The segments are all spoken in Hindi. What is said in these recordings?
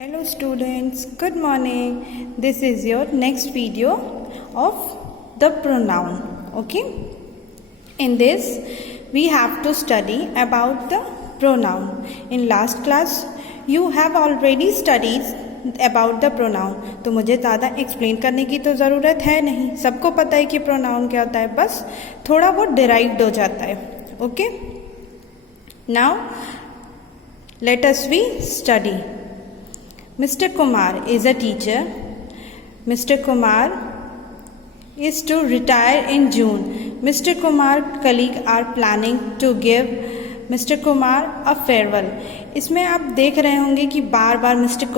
Hello students, good morning. This is your next video of the pronoun. Okay, in this we have to study about the pronoun. In last class you have already studied about the pronoun. तो मुझे ज़्यादा एक्सप्लेन करने की तो ज़रूरत है नहीं, सबको पता है कि pronoun क्या होता है, बस थोड़ा बहुत डिराइव्ड हो जाता है. Okay, now let us we study. Mr. Kumar is a teacher. Mr. Kumar is to retire in June. Mr. Kumar colleagues are planning to give Mr. Kumar a farewell. इसमें आप देख रहे होंगे कि बार बार Mr.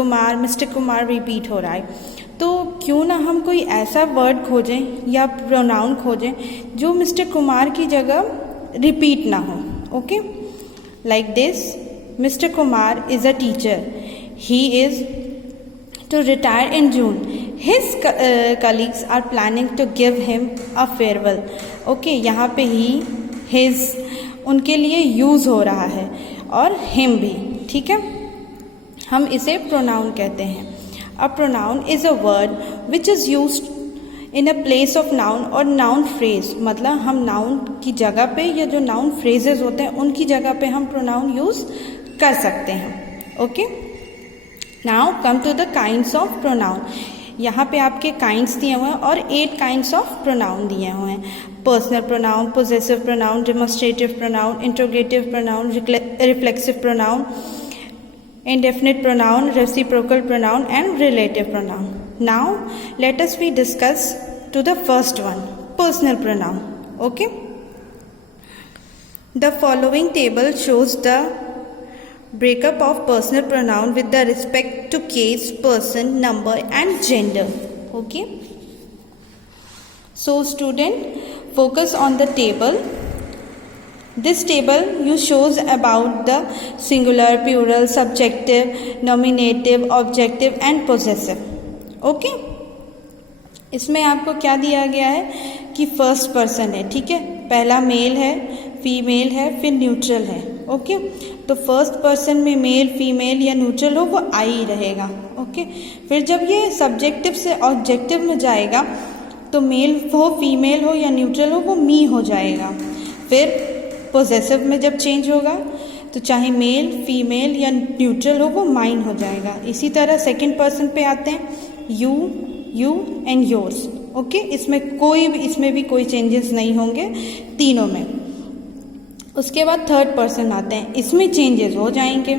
Kumar रिपीट हो रहा है. तो क्यों ना हम कोई ऐसा वर्ड खोजें या प्रोनाउन खोजें जो Mr. Kumar की जगह रिपीट ना हो. Okay, like this. Mr. Kumar is a teacher. He is to retire in June. His colleagues are planning to give him a farewell. Okay, यहाँ पे ही his उनके लिए यूज़ हो रहा है और him भी. ठीक है, हम इसे pronoun कहते हैं. A pronoun is a word which is used in a place of noun or noun phrase. मतलब हम noun की जगह पे या जो noun phrases होते हैं उनकी जगह पे हम pronoun यूज़ कर सकते हैं. Okay, now come to the kinds of pronoun. यहाँ पे आपके काइंड्स दिए हुए हैं और 8 काइंड्स ऑफ प्रोनाउन दिए हुए हैं. Personal pronoun, possessive pronoun, demonstrative pronoun, interrogative pronoun, reflexive pronoun, indefinite pronoun, reciprocal pronoun and relative pronoun. Now let us we discuss to the first one, personal pronoun. Okay, the following table shows the breakup of personal pronoun with the respect to case, person, number and gender. Okay, so student, focus on the table. This table you shows about the singular, plural, subjective, nominative, objective and possessive. Okay, इसमें आपको क्या दिया गया है कि फर्स्ट पर्सन है. ठीक है, पहला मेल है, फीमेल है, फिर न्यूट्रल है. ओके, तो फर्स्ट पर्सन में मेल, फीमेल या न्यूट्रल हो वो आई ही रहेगा. ओके, फिर जब ये सब्जेक्टिव से ऑब्जेक्टिव में जाएगा तो मेल हो, फीमेल हो या न्यूट्रल हो वो मी हो जाएगा. फिर पोजेसिव में जब चेंज होगा तो चाहे मेल, फीमेल या न्यूट्रल हो वो माइन हो जाएगा. इसी तरह सेकंड पर्सन पे आते हैं, यू एंड योर्स. ओके, इसमें भी कोई चेंजेस नहीं होंगे तीनों में. उसके बाद थर्ड पर्सन आते हैं, इसमें चेंजेस हो जाएंगे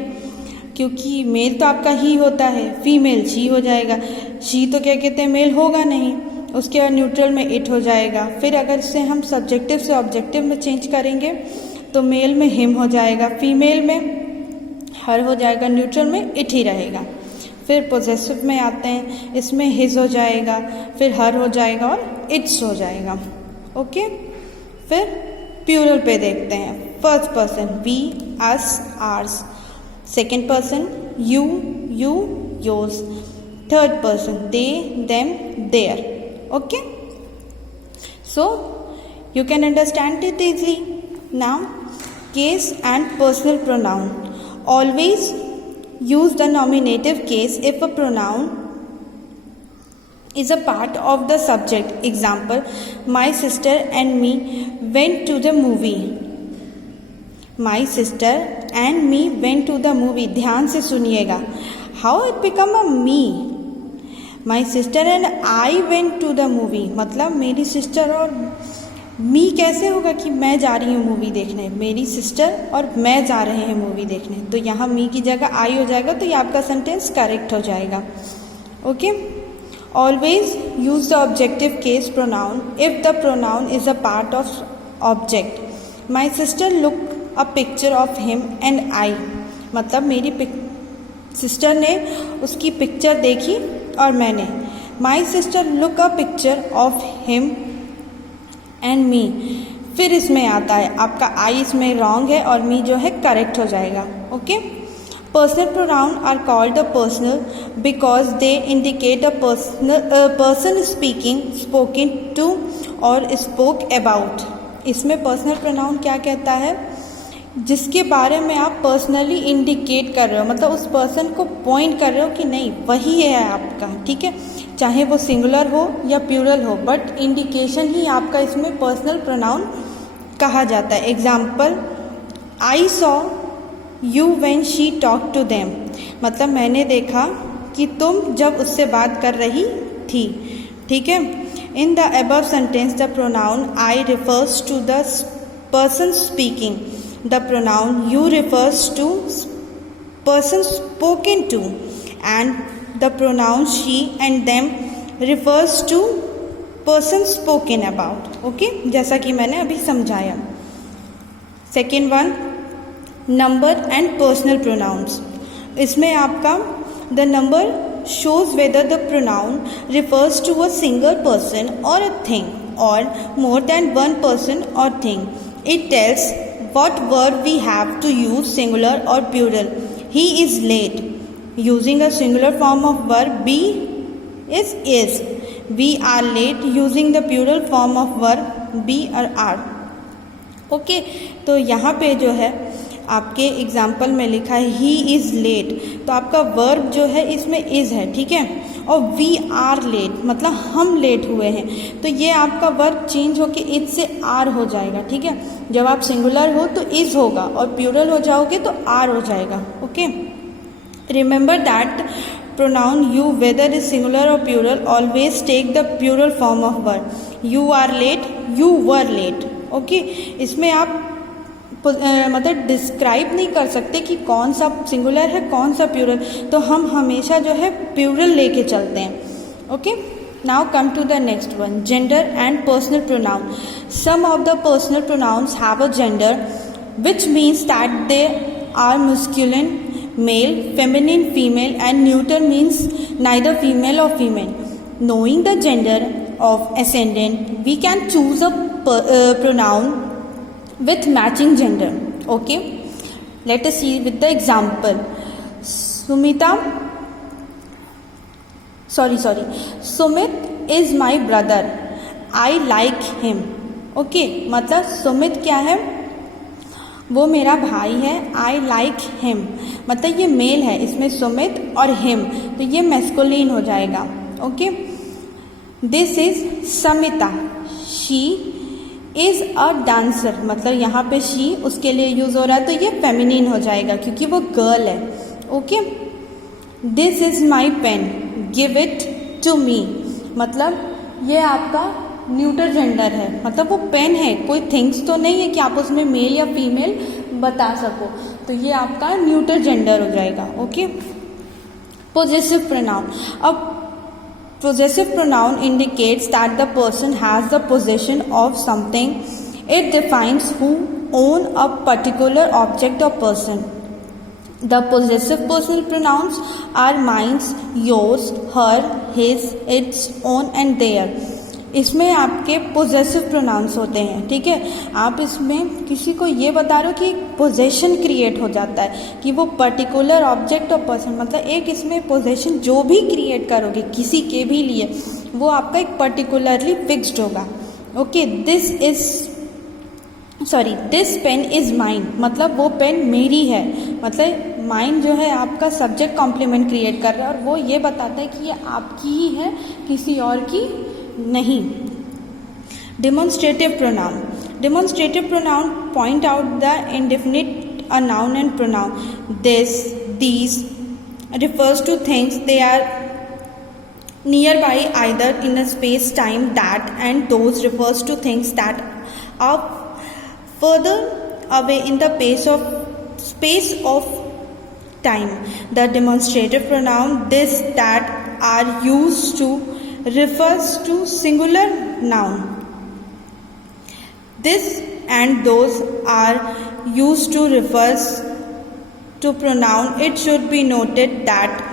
क्योंकि मेल तो आपका ही होता है, फीमेल शी हो जाएगा. शी तो क्या कहते हैं, मेल होगा नहीं. उसके बाद न्यूट्रल में इट हो जाएगा. फिर अगर इसे हम सब्जेक्टिव से ऑब्जेक्टिव में चेंज करेंगे तो मेल में हिम हो जाएगा, फीमेल में हर हो जाएगा, न्यूट्रल में इट ही रहेगा. फिर पोजेसिव में आते हैं, इसमें हिज हो जाएगा, फिर हर हो जाएगा और इट्स हो जाएगा. ओके, फिर प्लूरल पे देखते हैं. First person we, us, ours. Second person you, yours. Third person they, them, their. Okay, so you can understand it easily. Now, case and personal pronoun. Always use the nominative case if a pronoun is a part of the subject. Example, my sister and me went to the movie. My sister and me went to the movie. ध्यान से सुनिएगा. How it become a me? My sister and I went to the movie. मतलब मेरी सिस्टर और मी कैसे होगा कि मैं जा रही हूँ मूवी देखने, मेरी सिस्टर और मैं जा रहे हैं मूवी देखने. तो यहाँ मी की जगह आई हो जाएगा, तो ये आपका सेंटेंस करेक्ट हो जाएगा. Okay, always use the objective case pronoun if the pronoun is a part of object. My sister look a picture of him and I. मतलब मेरी सिस्टर ने उसकी पिक्चर देखी और मैंने. My sister look a picture of him and me. फिर इसमें आता है आपका आई इसमें रॉन्ग है और मी जो है करेक्ट हो जाएगा. Okay, personal pronoun are called a personal because they indicate a person speaking, spoken to or spoke about. इसमें पर्सनल प्रोनाउन क्या कहता है जिसके बारे में आप पर्सनली इंडिकेट कर रहे हो, मतलब उस पर्सन को पॉइंट कर रहे हो कि नहीं वही है आपका, ठीक है, चाहे वो सिंगुलर हो या प्लूरल हो, बट इंडिकेशन ही आपका इसमें पर्सनल प्रोनाउन कहा जाता है। Example, I saw you when she talk to them, मतलब मैंने देखा कि तुम जब उससे बात कर रही थी, ठीक है। In the above sentence the pronoun I refers to the person speaking, the pronoun you refers to person spoken to, and the pronoun she and them refers to person spoken about, okay, जैसा कि मैंने अभी समझाया। Second one, number and personal pronouns. इसमें आपका the number shows whether the pronoun refers to a single person or a thing or more than one person or thing. It tells what verb we have to use, singular or plural. He is late. Using a singular form of verb be is. We are late. Using the plural form of verb be or are. Okay, तो यहाँ पे जो है आपके एग्जाम्पल में लिखा है ही इज़ लेट, तो आपका वर्ब जो है इसमें इज़ है, ठीक है, और वी आर लेट मतलब हम लेट हुए हैं, तो ये आपका वर्ब चेंज होके इज से आर हो जाएगा, ठीक है। जब आप सिंगुलर हो तो इज़ होगा और प्लूरल हो जाओगे तो आर हो जाएगा, okay. Remember that pronoun you whether is singular और plural always take the plural form of verb. You are late, you were late, okay. इसमें आप मतलब डिस्क्राइब नहीं कर सकते कि कौन सा सिंगुलर है कौन सा प्लूरल, तो हम हमेशा जो है प्लूरल लेके चलते हैं, okay. Now come to the next one, gender and personal pronoun. Some of the personal pronouns have a gender which means that they are masculine male, feminine female, and neuter means neither female or female. Knowing the gender of ascendant, we can choose a pronoun with matching gender. Okay, let us see with the example. Sumit is my brother. I like him. Okay, मतलब सुमित क्या है, वो मेरा भाई है। आई लाइक हिम मतलब ये मेल है, इसमें सुमित और हिम, तो ये मैस्कुलिन हो जाएगा, okay. This is Samita, she is a dancer मतलब यहाँ पे शी उसके लिए यूज हो रहा है, तो ये फेमिनिन हो जाएगा क्योंकि वो गर्ल है, okay. This is my pen, give it to me मतलब ये आपका न्यूटर जेंडर है, मतलब वो पेन है, कोई थिंग्स तो नहीं है कि आप उसमें मेल या फीमेल बता सको, तो ये आपका न्यूटर जेंडर हो जाएगा, ओके। Possessive pronoun. अब possessive pronoun indicates that the person has the possession of something. It defines who own a particular object और person. The possessive personal pronouns are mine's, yours, her, his, its, own and their. इसमें आपके पोजेसिव प्रोनाउंस होते हैं, ठीक है। आप इसमें किसी को ये बता रहे हो कि पोजेशन क्रिएट हो जाता है कि वो पर्टिकुलर ऑब्जेक्ट और पर्सन, मतलब एक इसमें पोजेशन जो भी क्रिएट करोगे किसी के भी लिए वो आपका एक पर्टिकुलरली फिक्स्ड होगा, okay. This pen is mine मतलब वो पेन मेरी है, मतलब माइन जो है आपका सब्जेक्ट कॉम्प्लीमेंट क्रिएट कर रहा है और वो ये बताता है कि ये आपकी ही है, किसी और की नहीं। Demonstrative pronoun. Demonstrative pronoun point out the indefinite a noun and pronoun. This, these refers to things they are nearby either in a space time, that, and those refers to things that are further away in the space of time. The demonstrative pronoun this, that are used to refers to singular noun. This and those are used to refers to pronoun. It should be noted that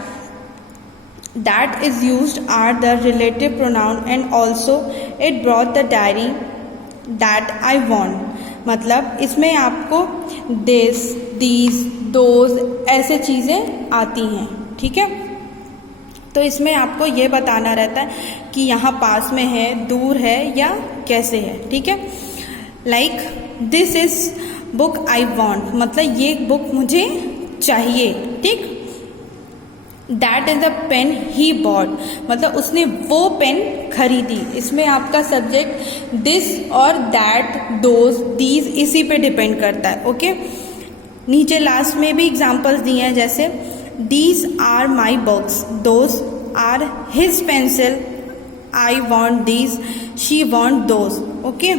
is used are the relative pronoun and also it brought the diary that I want. मतलब इसमें आपको this, these, those ऐसे चीज़ें आती हैं, ठीक है। तो इसमें आपको ये बताना रहता है कि यहाँ पास में है, दूर है या कैसे है, ठीक है। Like this is book I want, मतलब ये बुक मुझे चाहिए, ठीक। That is the pen he bought, मतलब उसने वो पेन खरीदी। इसमें आपका सब्जेक्ट दिस और दैट, दोज, दीज इसी पे डिपेंड करता है, ओके। नीचे लास्ट में भी एग्जाम्पल्स दिए हैं, जैसे these are my books, those are his pencil, I want these, she want those, okay.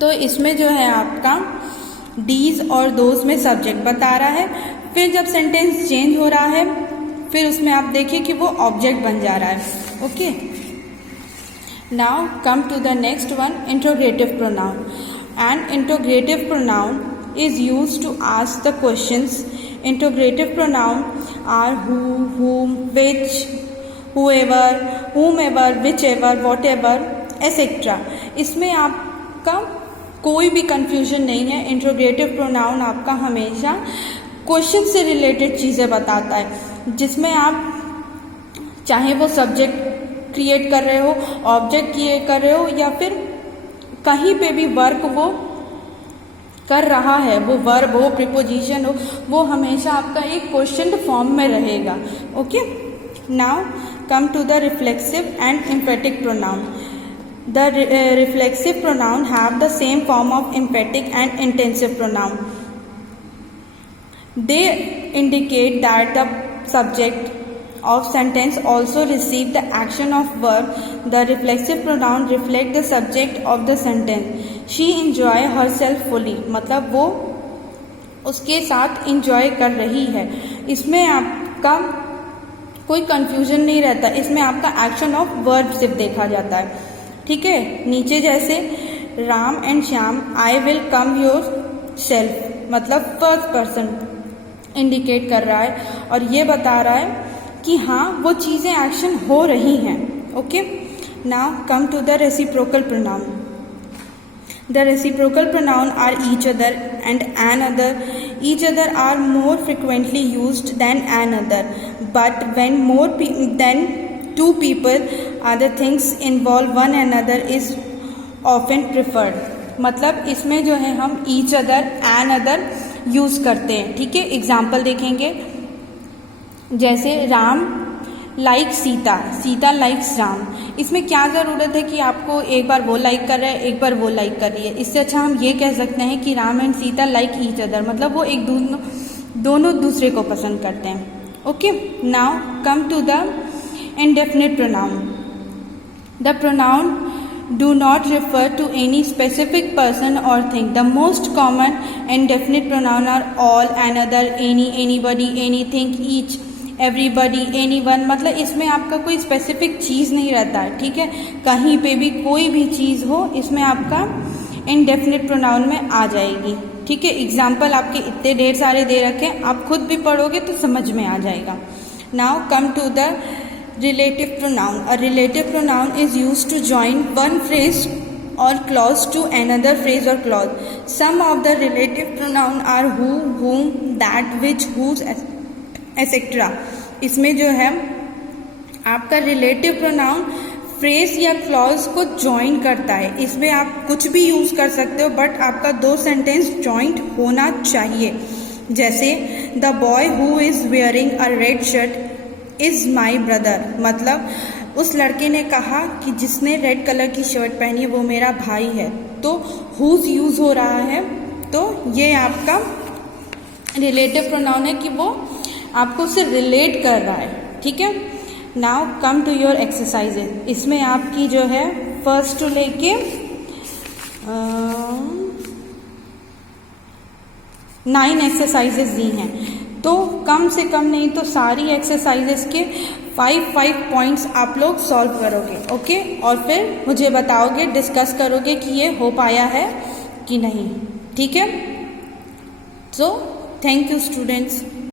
तो इसमें जो है आपका दीज और दोज में सब्जेक्ट बता रहा है, फिर जब सेंटेंस चेंज हो रहा है फिर उसमें आप देखिए कि वो ऑब्जेक्ट बन जा रहा है, okay. Now come to the next one, interrogative pronoun. And interrogative pronoun is used to ask the questions. Interrogative pronoun are who, whom, which, whoever, whomever, whichever, whatever, etc. इसमें आपका कोई भी कंफ्यूजन नहीं है। इंट्रोगेटिव प्रोनाउन आपका हमेशा क्वेश्चन से रिलेटेड चीज़ें बताता है, जिसमें आप चाहे वो सब्जेक्ट क्रिएट कर रहे हो, ऑब्जेक्ट क्रिएट कर रहे हो, या फिर कहीं पे भी वर्क वो कर रहा है, वो वर्ब हो, प्रीपोजिशन हो, वो हमेशा आपका एक क्वेश्चन फॉर्म में रहेगा, okay. Now come to the reflexive and emphatic pronoun. The reflexive pronoun have the same form of emphatic and intensive pronoun. They indicate that the subject of sentence also receive the action of verb. The reflexive pronoun reflect the subject of the sentence. She enjoy herself fully, मतलब वो उसके साथ enjoy कर रही है। इसमें आपका कोई confusion नहीं रहता, इसमें आपका action of verb सिर्फ देखा जाता है, ठीक है। नीचे जैसे Ram and Shyam, I will come yourself, मतलब फर्स्ट पर्सन इंडिकेट कर रहा है और ये बता रहा है कि हाँ वो चीज़ें एक्शन हो रही हैं, okay. Now come to the reciprocal pronoun. The reciprocal pronoun are each other and an other. Each other are more frequently used than an other, but when more than two people other things involve one another is often preferred. मतलब इसमें जो है हम each other, an other use करते हैं, ठीक है। एग्जाम्पल देखेंगे, जैसे राम लाइक सीता, सीता लाइक्स राम। इसमें क्या ज़रूरत है कि आपको एक बार वो लाइक कर रहा है, एक बार वो लाइक कर रही है। इससे अच्छा हम ये कह सकते हैं कि Ram and Sita like each other, मतलब वो एक दोनों दूसरे को पसंद करते हैं, okay. Now come to the indefinite pronoun. The pronoun do not refer to any specific person or thing. The most common indefinite pronoun are all, another, any, anybody, anything, each, everybody, anyone। मतलब इसमें आपका कोई स्पेसिफिक चीज़ नहीं रहता है, ठीक है। कहीं पे भी कोई भी चीज़ हो इसमें आपका इंडेफिनिट प्रोनाउन में आ जाएगी, ठीक है। एग्जाम्पल आपके इतने ढेर सारे दे रखे हैं, आप खुद भी पढ़ोगे तो समझ में आ जाएगा। Now come to the relative pronoun. A relative pronoun is used to join one phrase or clause to another phrase or clause. Some of the relative pronoun are who, whom, that, which, whose, etc. इसमें जो है आपका relative pronoun फ्रेज या क्लॉज को ज्वाइन करता है। इसमें आप कुछ भी यूज कर सकते हो, बट आपका दो सेंटेंस ज्वाइंट होना चाहिए। जैसे the boy who is wearing a red shirt is my brother, मतलब उस लड़के ने कहा कि जिसने रेड कलर की शर्ट पहनी है वो मेरा भाई है। तो हुज यूज हो रहा है, तो ये आपका रिलेटिव प्रोनाउन है कि वो आपको उससे रिलेट कर रहा है, ठीक है। Now come to your exercises. इसमें आपकी जो है फर्स्ट टू लेके 9 एक्सरसाइजेज दी हैं, तो कम से कम नहीं तो सारी एक्सरसाइजेस के 5 पॉइंट्स आप लोग सॉल्व करोगे, ओके। और फिर मुझे बताओगे, डिस्कस करोगे कि ये हो पाया है कि नहीं, ठीक है। So thank you students.